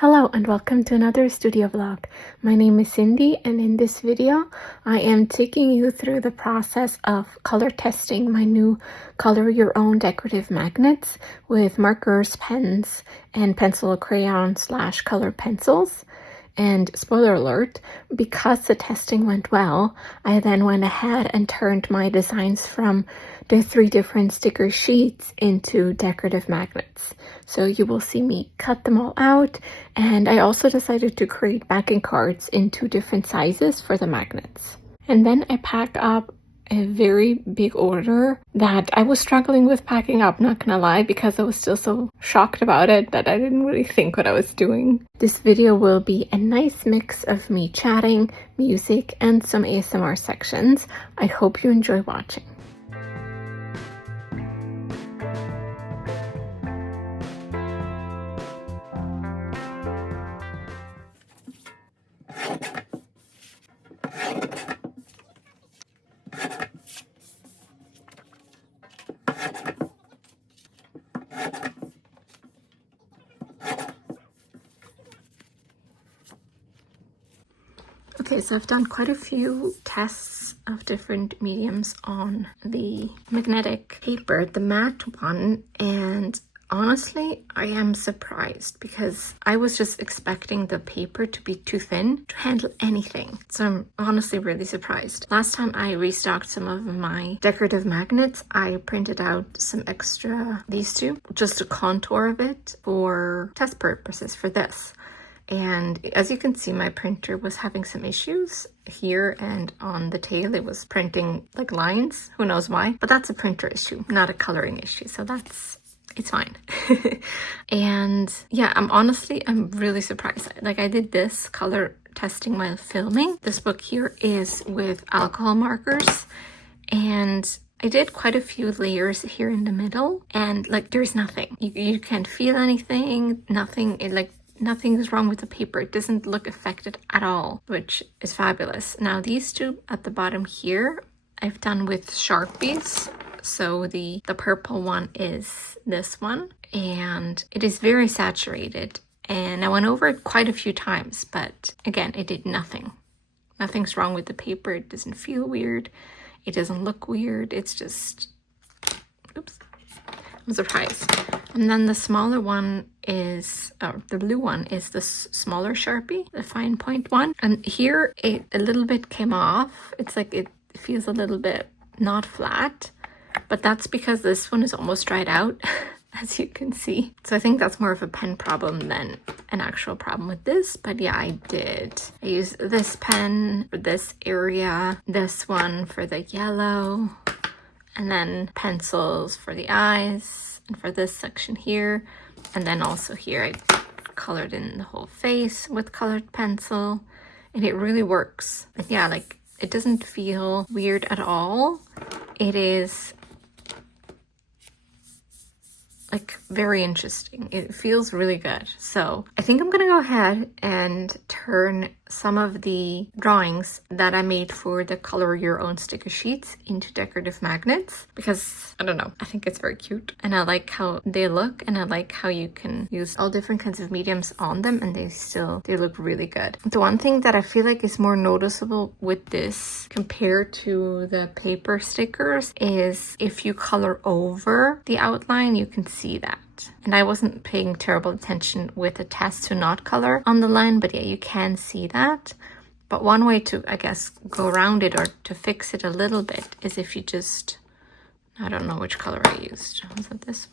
Hello and welcome to another studio vlog. My name is Cindy, and in this video I am taking you through the process of color testing my new color your own decorative magnets with markers, pens, and pencil crayon / colored pencils. And spoiler alert, because the testing went well, I then went ahead and turned my designs from the 3 different sticker sheets into decorative magnets. So you will see me cut them all out, and I also decided to create backing cards in 2 different sizes for the magnets. And then I pack up a very big order that I was struggling with packing up, not gonna lie, because I was still so shocked about it that I didn't really think what I was doing. This video will be a nice mix of me chatting, music, and some ASMR sections. I hope you enjoy watching. Okay, so I've done quite a few tests of different mediums on the magnetic paper, the matte one, and honestly, I am surprised because I was just expecting the paper to be too thin to handle anything. So I'm honestly really surprised. Last time I restocked some of my decorative magnets, I printed out some extra, these 2, just to contour a bit for test purposes for this. And as you can see, my printer was having some issues here, and on the tail it was printing like lines. Who knows why? But that's a printer issue, not a coloring issue. So it's fine. And yeah, I'm really surprised. Like, I did this color testing while filming. This book here is with alcohol markers, and I did quite a few layers here in the middle, and like there's nothing. You can't feel anything, nothing. Nothing is wrong with the paper. It doesn't look affected at all, which is fabulous. Now these 2 at the bottom here, I've done with Sharpies. So the purple one is this one, and it is very saturated. And I went over it quite a few times, but again, it did nothing. Nothing's wrong with the paper. It doesn't feel weird. It doesn't look weird. It's just, oops. I'm surprised. And then the smaller one is, the blue one is the smaller Sharpie, the fine point one. And here it a little bit came off. It's like it feels a little bit not flat, but that's because this one is almost dried out, as you can see. So I think that's more of a pen problem than an actual problem with this. But yeah, I used this pen for this area, this one for the yellow, and then pencils for the eyes and for this section here. And then also here I colored in the whole face with colored pencil, and it really works. And yeah, like it doesn't feel weird at all. It is like very interesting. It feels really good. So I think I'm gonna go ahead and turn some of the drawings that I made for the color your own sticker sheets into decorative magnets, because I don't know, I think it's very cute and I like how they look, and I like how you can use all different kinds of mediums on them and they look really good. The one thing that I feel like is more noticeable with this compared to the paper stickers is if you color over the outline, you can see that. And I wasn't paying terrible attention with the test to not color on the line, but yeah, you can see that. But one way to, I guess, go around it or to fix it a little bit is if you just, I don't know which color I used. Was it this?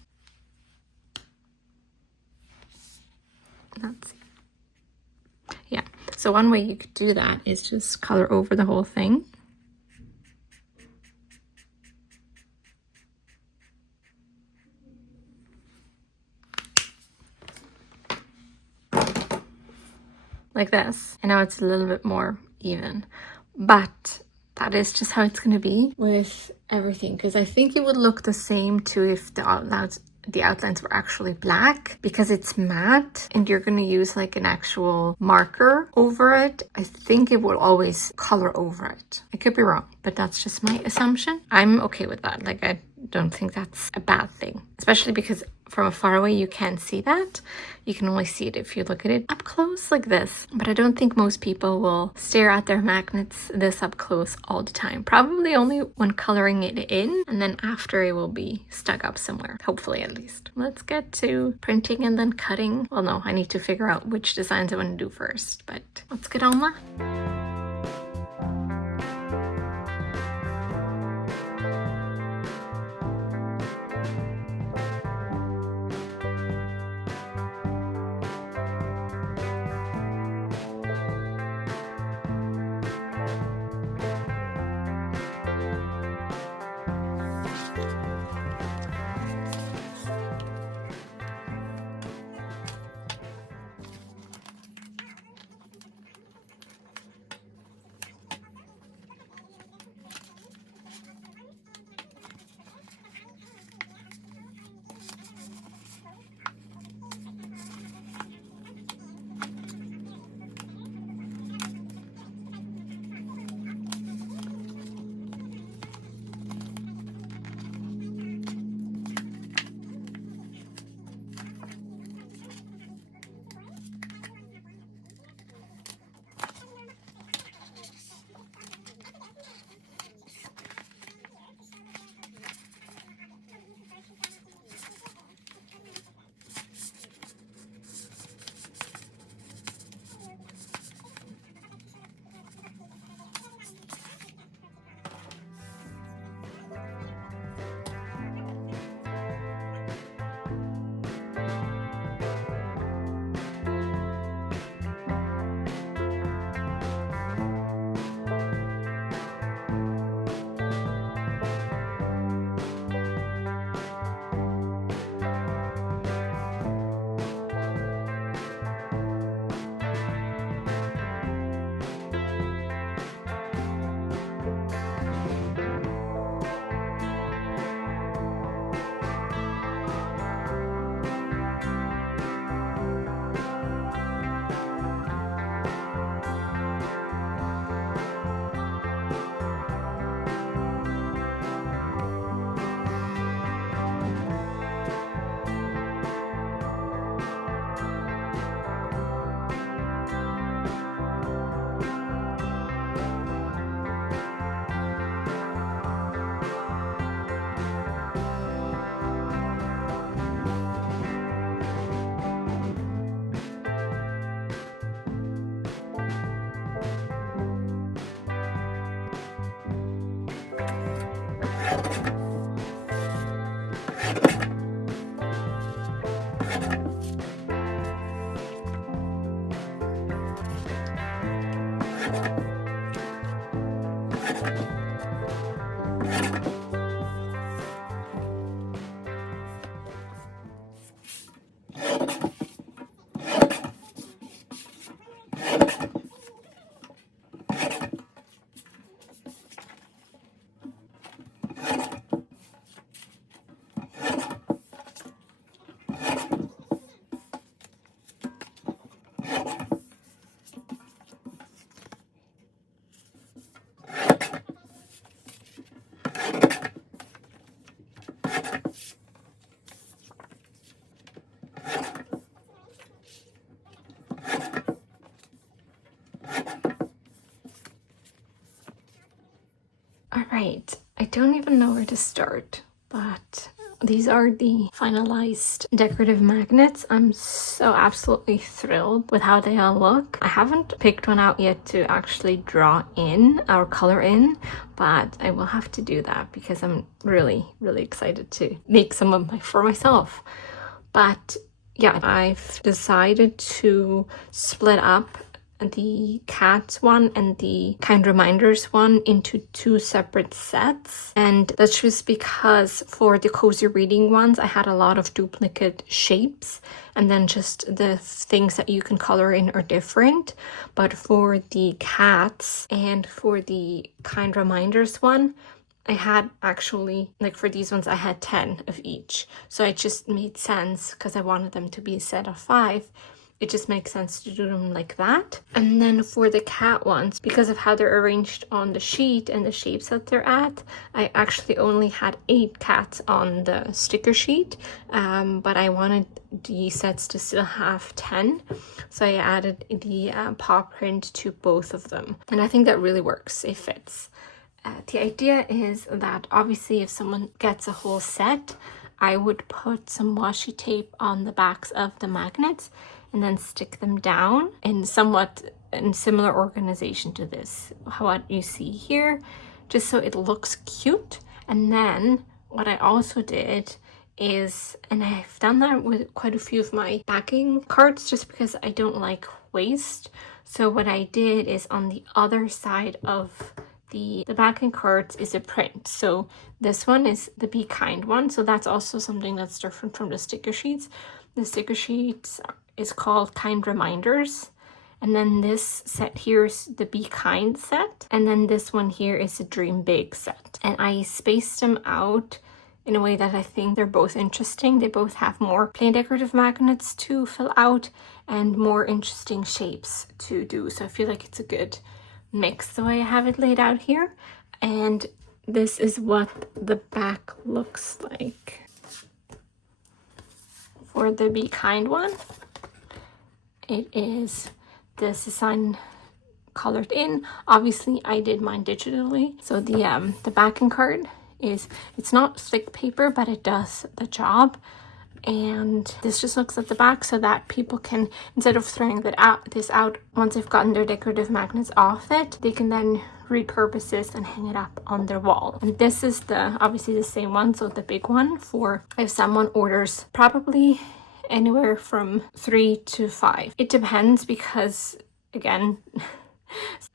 Let's see. Yeah, so one way you could do that is just color over the whole thing. Like this, and now it's a little bit more even, but that is just how it's going to be with everything, because I think it would look the same too if the outlines were actually black, because it's matte and you're going to use like an actual marker over it. I think it will always color over it. I could be wrong, but that's just my assumption. I'm okay with that. Like don't think that's a bad thing, especially because from far away you can't see that. You can only see it if you look at it up close like this. But I don't think most people will stare at their magnets this up close all the time. Probably only when coloring it in, and then after it will be stuck up somewhere, hopefully at least. Let's get to printing and then cutting. Well, no, I need to figure out which designs I want to do first, but let's get on that. All right, I don't even know where to start, but these are the finalized decorative magnets. I'm so absolutely thrilled with how they all look. I haven't picked one out yet to actually draw in or color in, but I will have to do that because I'm really excited to make some for myself. But yeah, I've decided to split up the cat one and the kind reminders one into two separate sets, and that's just because for the cozy reading ones I had a lot of duplicate shapes, and then just the things that you can color in are different. But for the cats and for the kind reminders one, I had actually, like for these ones, I had 10 of each. So it just made sense because I wanted them to be a set of 5. it just makes sense to do them like that. And then for the cat ones, because of how they're arranged on the sheet and the shapes that they're at, I actually only had 8 cats on the sticker sheet, but I wanted the sets to still have 10, so I added the paw print to both of them, and I think that really works. It fits. The idea is that obviously if someone gets a whole set, I would put some washi tape on the backs of the magnets and then stick them down in somewhat in similar organization to this, what you see here, just so it looks cute. And then what I also did is, and I've done that with quite a few of my backing cards just because I don't like waste. So what I did is on the other side of the backing cards is a print. So this one is the Be Kind one. So that's also something that's different from the sticker sheets. The sticker sheets is called Kind Reminders. And then this set here is the Be Kind set. And then this one here is the Dream Big set. And I spaced them out in a way that I think they're both interesting. They both have more plain decorative magnets to fill out and more interesting shapes to do. So I feel like it's a good mix the way I have it laid out here. And this is what the back looks like for the Be Kind one. It is this design colored in. Obviously I did mine digitally, so the backing card is, it's not thick paper, but it does the job. And this just looks at the back so that people can, instead of throwing this out once they've gotten their decorative magnets off it, they can then repurpose this and hang it up on their wall. And this is obviously the same one, so the big one for if someone orders probably anywhere from 3 to 5. It depends because, again,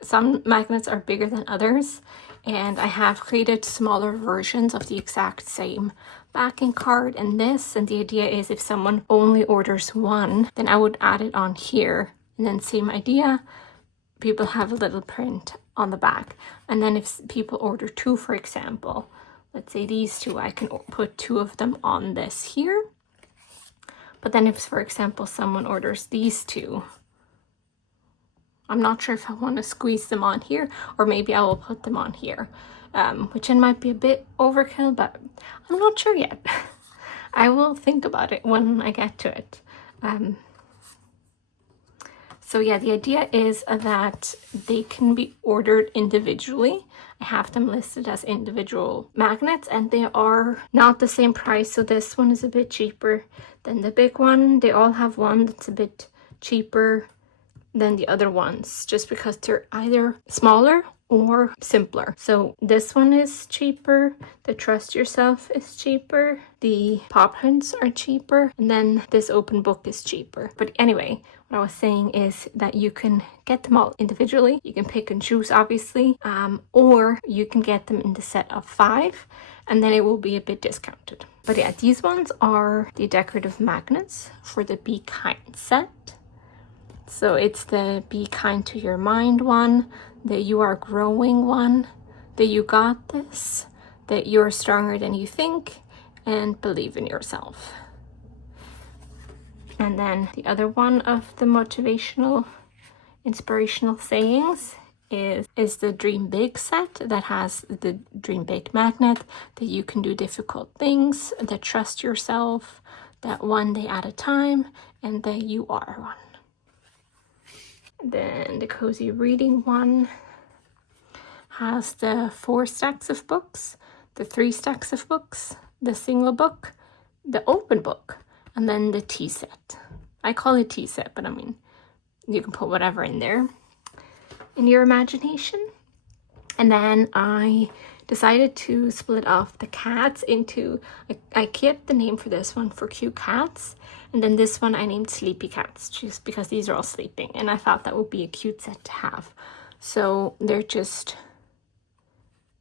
some magnets are bigger than others, and I have created smaller versions of the exact same backing card and this, and the idea is if someone only orders one, then I would add it on here, and then same idea, people have a little print on the back. And then if people order 2, for example, let's say these 2, I can put 2 of them on this here. But then if, for example, someone orders these 2, I'm not sure if I want to squeeze them on here, or maybe I will put them on here, which it might be a bit overkill, but I'm not sure yet. I will think about it when I get to it. So yeah, the idea is that they can be ordered individually. I have them listed as individual magnets, and they are not the same price. So this one is a bit cheaper than the big one. They all have one that's a bit cheaper than the other ones, just because they're either smaller or simpler. So this one is cheaper, the Trust Yourself is cheaper, the paw prints are cheaper, and then this open book is cheaper. But anyway, what I was saying is that you can get them all individually. You can pick and choose, obviously, or you can get them in the set of 5, and then it will be a bit discounted. But yeah, these ones are the decorative magnets for the Be Kind set. So it's the Be Kind to Your Mind one, the You Are Growing one, the You Got This, that You're Stronger Than You Think, and Believe in Yourself. And then the other one of the motivational, inspirational sayings is the Dream Big set that has the Dream Big magnet, that you can do difficult things, that Trust Yourself, that One Day at a Time, and the You Are one. Then the Cozy Reading one has the 4 stacks of books, the 3 stacks of books, the single book, the open book, and then the tea set. I call it tea set, but I mean, you can put whatever in there in your imagination. And then I decided to split off the cats into, I kept the name for this one for Cute Cats, and then this one I named Sleepy Cats, just because these are all sleeping, and I thought that would be a cute set to have. So they're just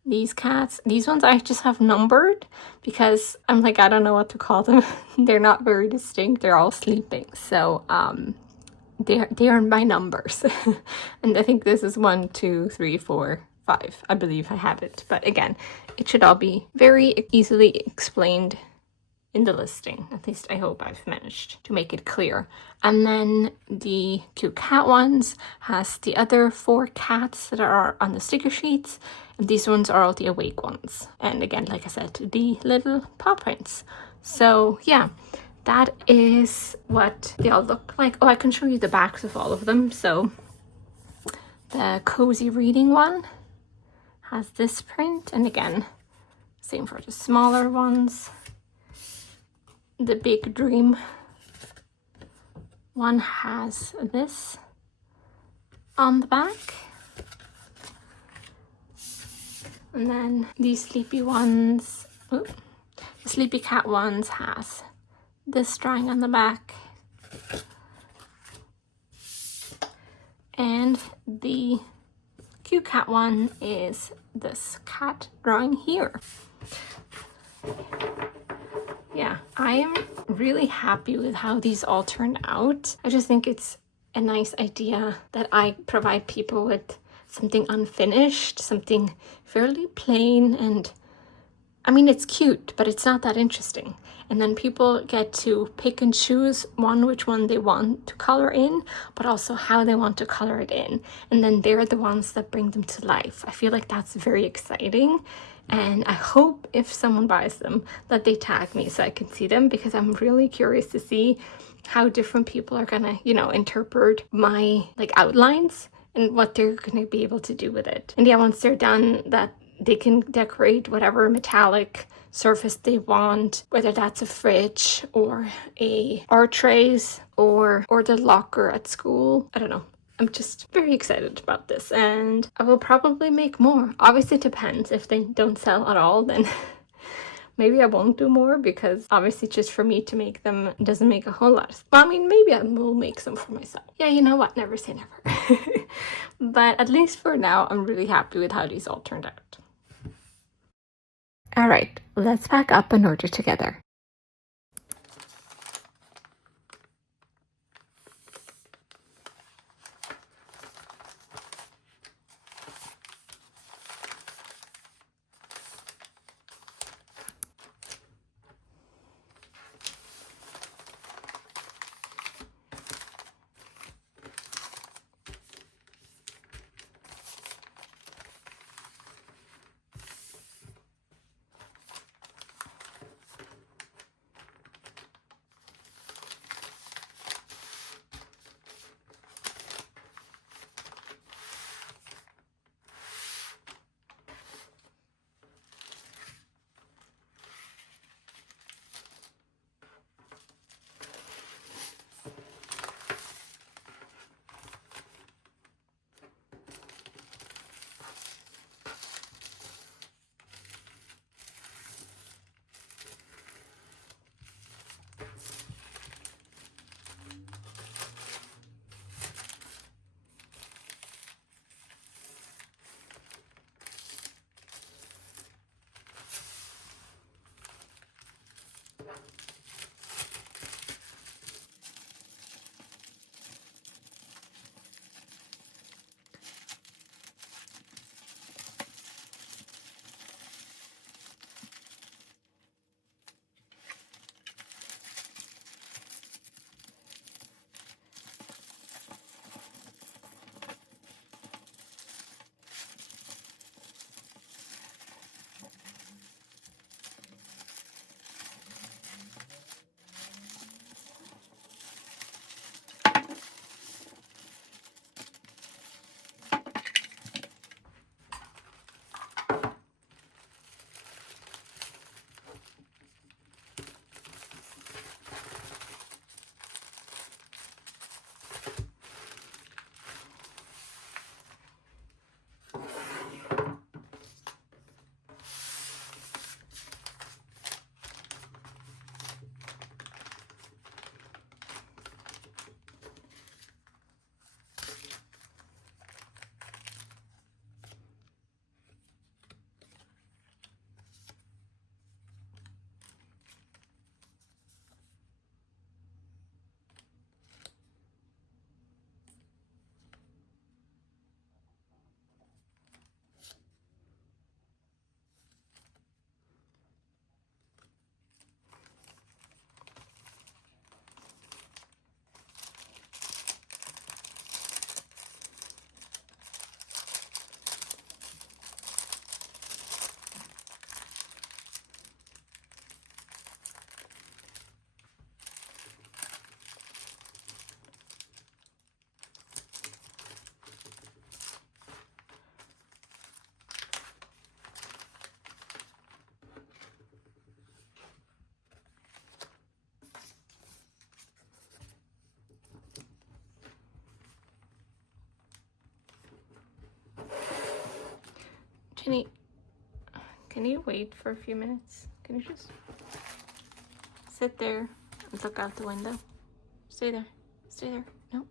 these cats. These ones I just have numbered because I'm like, I don't know what to call them. They're not very distinct. They're all sleeping. So they are my numbers. And I think this is 1, 2, 3, 4, 5. I believe I have it. But again, it should all be very easily explained in the listing. At least I hope I've managed to make it clear. And then the cute cat ones has the other 4 cats that are on the sticker sheets. And these ones are all the awake ones. And again, like I said, the little paw prints. So yeah, that is what they all look like. Oh, I can show you the backs of all of them. So the cozy reading one has this print, and again, same for the smaller ones. The big dream one has this on the back. And then these sleepy ones, the sleepy cat ones has this drawing on the back. And the cute cat one is this cat drawing here. Yeah, I am really happy with how these all turned out. I just think it's a nice idea that I provide people with something unfinished, something fairly plain, and I mean, it's cute, but it's not that interesting. And then people get to pick and choose which one they want to color in, but also how they want to color it in. And then they're the ones that bring them to life. I feel like that's very exciting. And I hope if someone buys them that they tag me so I can see them, because I'm really curious to see how different people are gonna, interpret my outlines and what they're gonna be able to do with it. And yeah, once they're done, that they can decorate whatever metallic surface they want, whether that's a fridge or a art trays or the locker at school. I don't know. I'm just very excited about this, and I will probably make more. Obviously it depends. If they don't sell at all, then maybe I won't do more, because obviously just for me to make them doesn't make a whole lot. Well, I mean, maybe I will make some for myself. Yeah, you know what? Never say never. But at least for now, I'm really happy with how these all turned out. All right, let's pack up and order together. Jenny, can you wait for a few minutes? Can you just sit there and look out the window? Stay there. Stay there. No.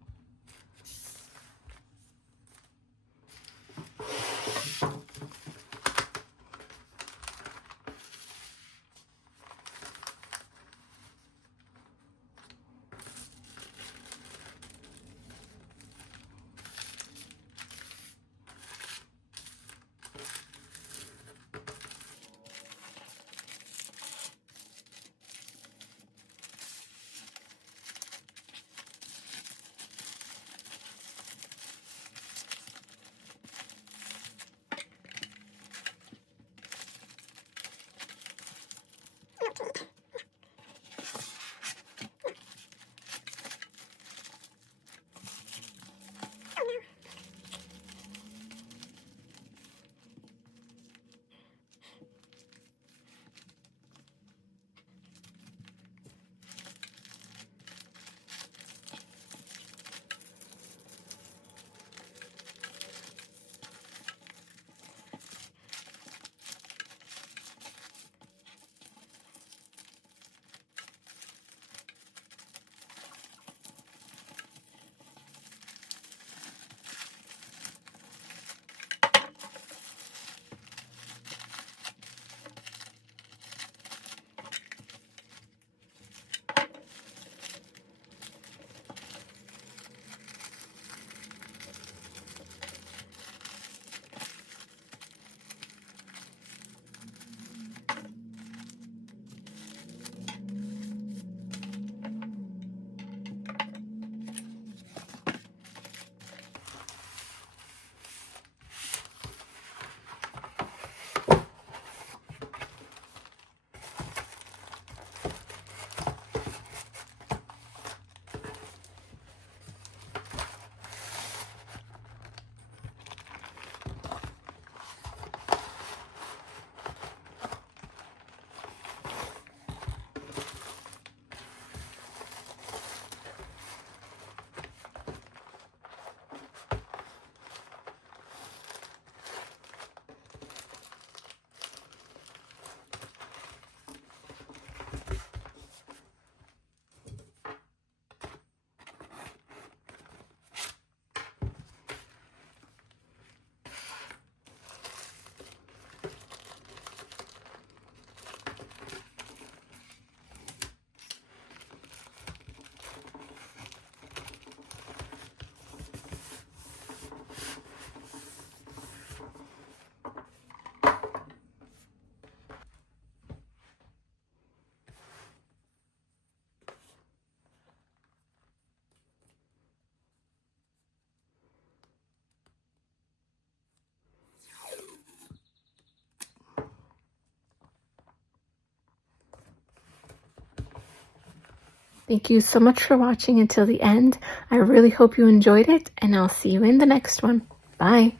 Thank you so much for watching until the end. I really hope you enjoyed it, and I'll see you in the next one. Bye.